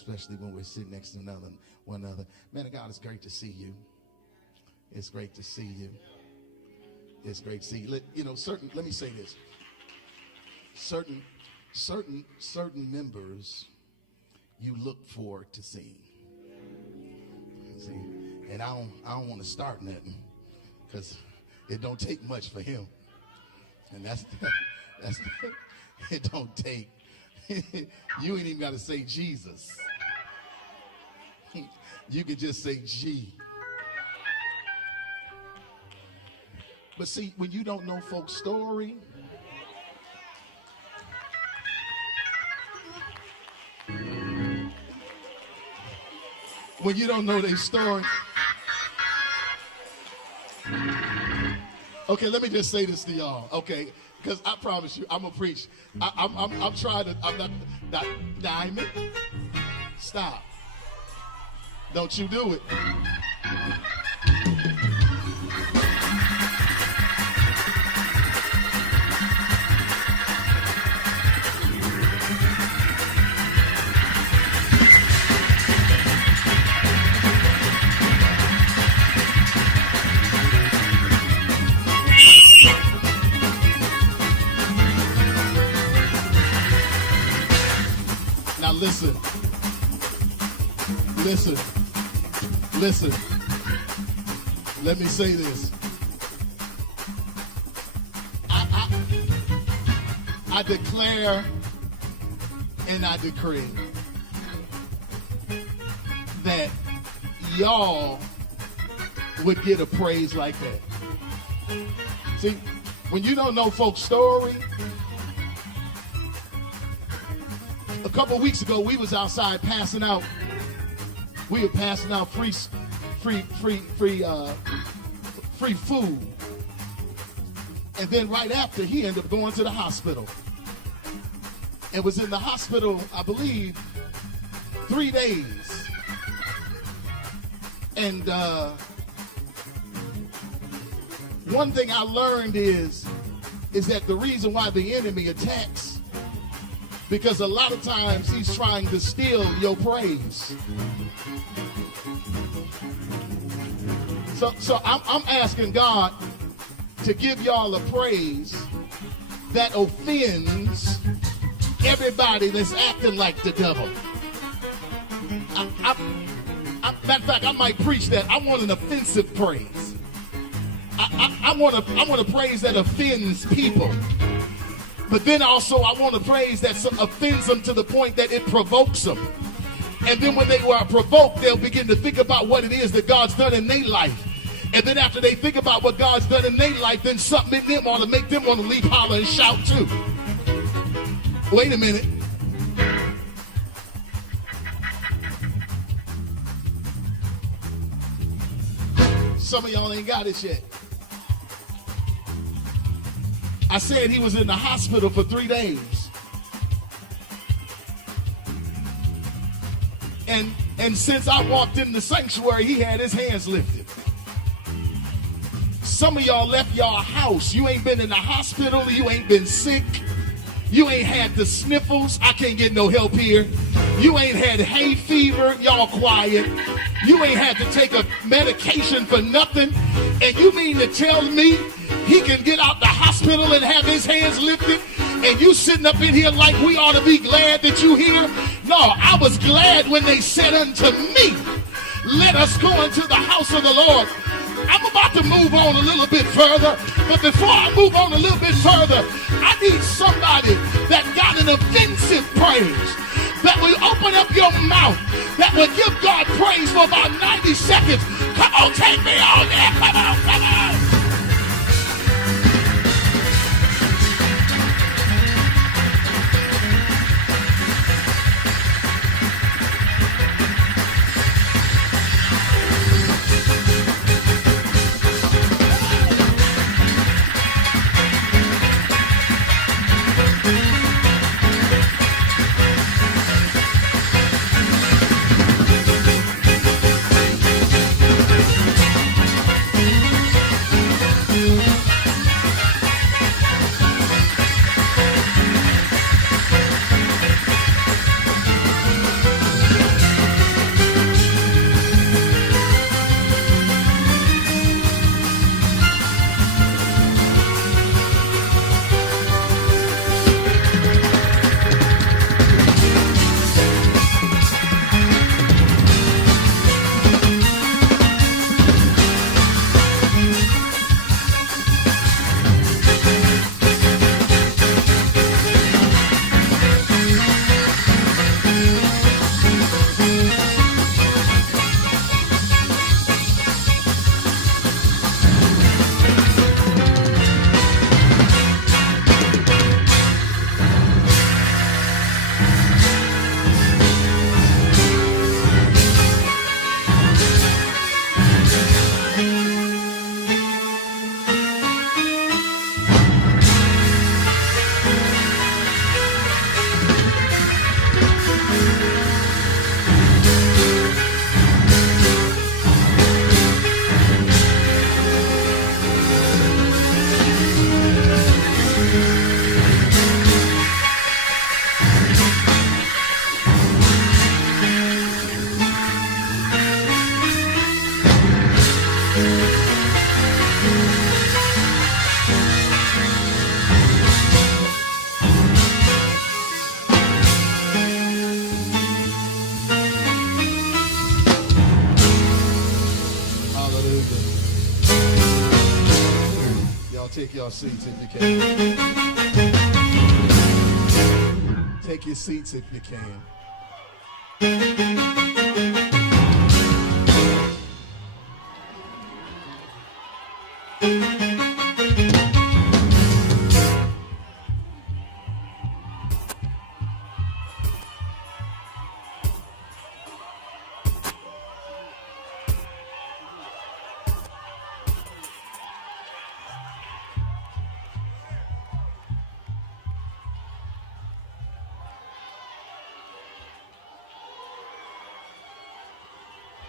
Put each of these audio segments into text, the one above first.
especially when we're sitting next to one another. Man of God, it's great to see you. It's great to see you. It's great to see you. Let me say this. Certain members you look forward to seeing. See, and I don't want to start nothing because it don't take much for him. And that's it don't take. You ain't even got to say Jesus. You can just say G. But see, when you don't know folks' story, when you don't know their story. Okay, let me just say this to y'all, okay? Because I promise you, I'm gonna preach. I'm trying to. I'm not Diamond. Stop. Don't you do it. Listen. Let me say this. I declare and I decree that y'all would get a praise like that. See, when you don't know folks' story, a couple of weeks ago we was outside passing out. We were passing out free food. And then right after, he ended up going to the hospital. And was in the hospital, I believe, 3 days. And one thing I learned is that the reason why the enemy attacks, because a lot of times he's trying to steal your praise. So I'm asking God to give y'all a praise that offends everybody that's acting like the devil. Matter of fact, I might preach that. I want an offensive praise. I want a praise that offends people. But then also I want a praise that offends them to the point that it provokes them. And then when they are provoked, they'll begin to think about what it is that God's done in their life. And then after they think about what God's done in their life, then something in them ought to make them want to leap, holler, and shout too. Wait a minute. Some of y'all ain't got it yet. I said he was in the hospital for 3 days. And since I walked in the sanctuary, he had his hands lifted. Some of y'all left y'all house. You ain't been in the hospital. You ain't been sick. You ain't had the sniffles. I can't get no help here. You ain't had hay fever. Y'all quiet. You ain't had to take a medication for nothing. And you mean to tell me he can get out the hospital and have his hands lifted? And you sitting up in here like we ought to be glad that you here? No, I was glad when they said unto me, let us go into the house of the Lord. I'm about to move on a little bit further, but before I move on a little bit further, I need somebody that got an offensive praise, that will open up your mouth, that will give God praise for about 90 seconds. Come on, take me on there. Come on, come on. take your seats if you can. Take your seats if you can.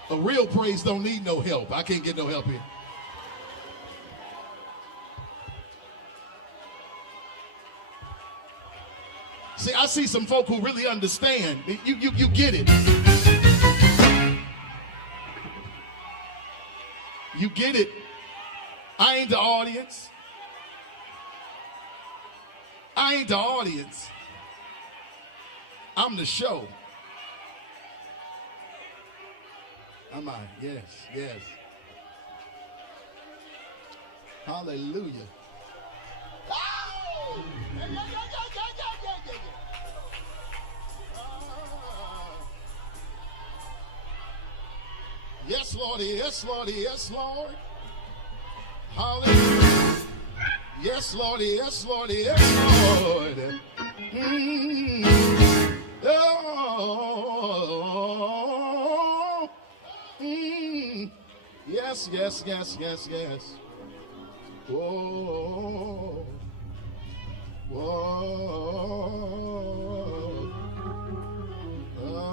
A real praise don't need no help. I can't get no help here. See, I see some folk who really understand. You get it. You get it. I ain't the audience. I ain't the audience. I'm the show. Am I? Yes, yes. Hallelujah. Oh! Yes, Lord, yes, Lord, yes, Lord. Hallelujah. Yes, Lord, yes, Lord, yes, Lord. Oh. Yes, yes, yes, yes, yes. Whoa. Whoa. Oh.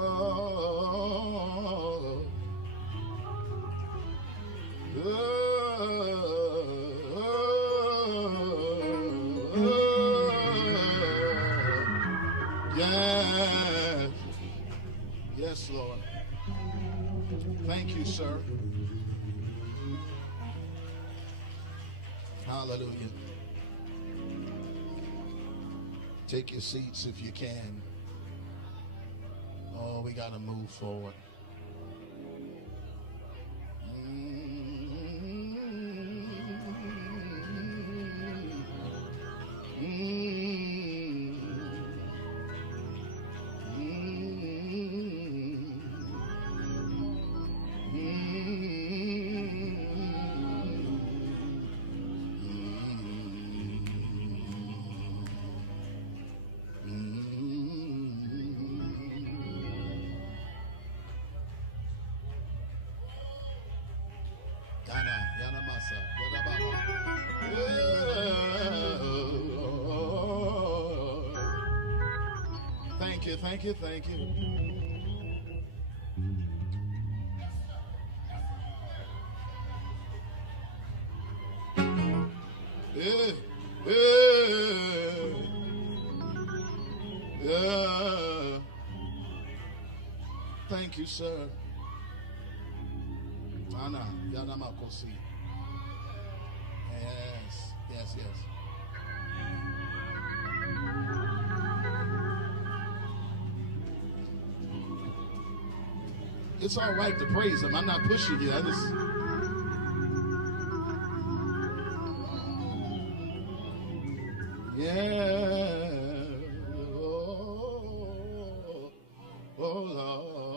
Yes. Yes, Lord. Thank you, sir. Hallelujah. Take your seats if you can. Oh, we got to move forward. Thank you, thank you, thank you. Yeah, yeah, yeah. Thank you, sir. Anna, Yanamakosi. Yes, yes, yes. It's all right to praise him. I'm not pushing you. I just... Yeah. Oh, oh Lord.